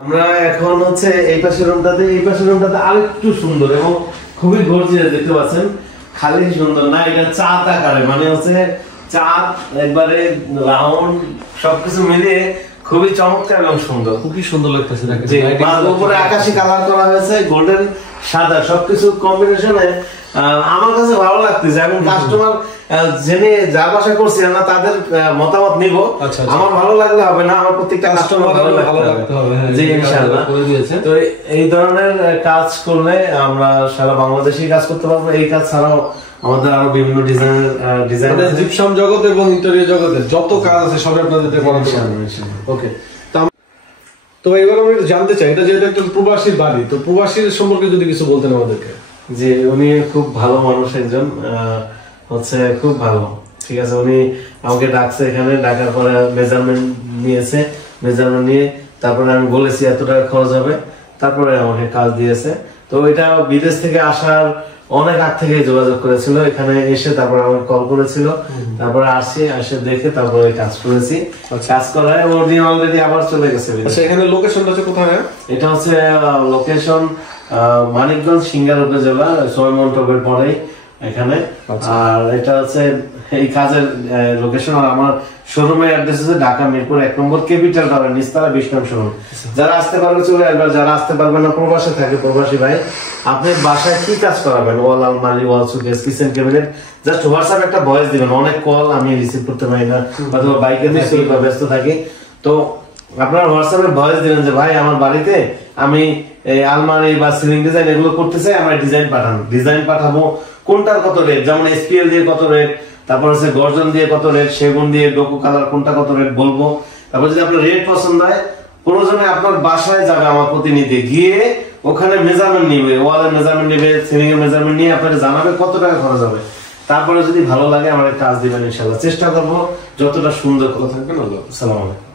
আমরা এখন হচ্ছে এই পাশের রুমটাতে আরেকটু সুন্দর এবং খুবই গর্জিয়াস দেখতে পাচ্ছেন। খালি সুন্দর না, এটা চাঁদ আকারে, মানে হচ্ছে চাঁদ একবারে রাউন্ড, সবকিছু মিলিয়ে খুবই চমৎকার এবং সুন্দর, খুবই সুন্দর লাগতেছে। উপরে আকাশি কালার করা হয়েছে, গোল্ডেন সাদা, সবকিছু কম্বিনেশনে আমার কাছে ভালো লাগতেছে। এখন কাস্টমার জেনে যা বাসা করছি না তাদের মতামত নিব। আমার ভালো লাগলে হবে না, আমার প্রত্যেকটা কাস্টমার ভালো লাগতে হবে। জি ইনশাআল্লাহ। তো এই ধরনের কাজ করলে আমরা সারা বাংলাদেশে কাজ করতে পারবো। এই কাজ ছাড়াও আমাদের আরো বিভিন্ন ডিজাইন জিপসাম জগৎ এবং ইন্টেরিয়র জগতের যত কাজ আছে সব আপনাদের করাতে পারবেন। ওকে, তো এবার আমি জানতে চাই, এটা যেহেতু একটা প্রবাসীর বাড়ি, তো প্রবাসীর সম্পর্কে যদি কিছু বলতেন আমাদেরকে। জি, উনি খুব ভালো মানুষ একজন, হচ্ছে খুব ভালো। ঠিক আছে, উনি আমাকে ডাকছে, এখানে ডাকার পরে মেজারমেন্ট নিয়েছে, মেজারমেন্ট নিয়ে তারপরে আমি বলেছি এত টাকা খরচ হবে, তারপরে আমাকে কাজ দিয়েছে। তো এটা বিদেশ থেকে আসার অনেক আগ থেকে যোগাযোগ করেছিল, এখানে এসে তারপর আমাকে কল করেছিল, তারপরে আসি, এসে দেখে তারপরে কাজ করেছি। কাজ করায় ওদিন অলরেডি আবার চলে গেছে। এখানে লোকেশনটা হচ্ছে কোথায়? এটা হচ্ছে লোকেশন মানিকগঞ্জ সিঙ্গার উপজেলা, সোয়াইমন্টপের পরেই এখানে। আর এটা হচ্ছে এই কাজের লোকেশন। আর আমার শোরুমের অ্যাড্রেস হচ্ছে ঢাকা মিরপুর 1 নম্বর ক্যাপিটাল টাওয়ার নিচতলা 20 নম্বর শোরুম। যারা আসতে পারবে চলে আসবে, যারা আসতে পারবে না, প্রবাসে থাকে প্রবাসী ভাই, আপনি বাসায় কি কাজ করাবেন, ওয়াল আলমারি, ওয়াল শোকেস, কিচেন ক্যাবিনেট, জাস্ট হোয়াটসঅ্যাপে একটা ভয়েস দিবেন। অনেক কল আমি রিসিভ করতে পারি না, অথবা বাইকে থাকি বা ব্যস্ত থাকি, তো আপনারা হোয়াটসঅ্যাপে ভয়েস দিবেন যে ভাই আমার বাড়িতে আমি এই আলমারি বা সিলিং ডিজাইন এগুলো করতে চাই, আমরা ডিজাইন পাঠান। ডিজাইন পাঠাবো, কোনটার কত রেট, যেমন এসপিএল দিয়ে কত রেট, তারপর হচ্ছে গর্জন দিয়ে কত রেট, সেগুন দিয়ে ডোকো কালার কোনটা কত রেট বলবো। তারপর যদি আপনার রেট পছন্দ হয়, প্রয়োজনে আপনার বাসায় যাবে আমার প্রতিনিধি, গিয়ে ওখানে মেজারমেন্ট নিবে, ওয়ালের মেজারমেন্ট নিবে, সিলিং এর মেজারমেন্ট নিয়ে আপনাকে জানাবে কত টাকা খরচ হবে। তারপরে যদি ভালো লাগে আমার কাজ দিবেন, ইনশাআল্লাহ চেষ্টা করবো যতটা সুন্দর করে থাকবেন। আসসালামু আলাইকুম।